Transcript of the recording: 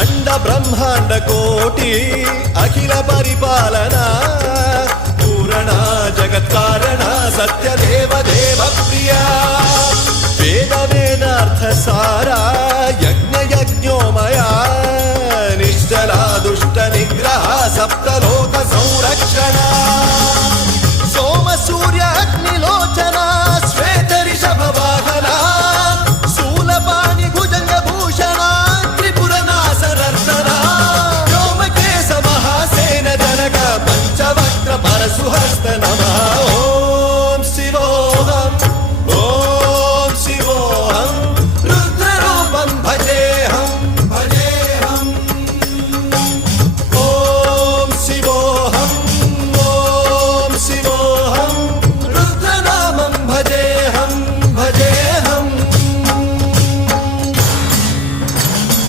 अंड ब्रह्मांड कोटि अखिल परिपालना पूरणा जगत्कारणा सत्यदेव देव प्रिया वेद वेदार्थ सारा यज्ञ यज्ञोमया निश्चला दुष्ट निग्रह सप्तलोक संरक्षणा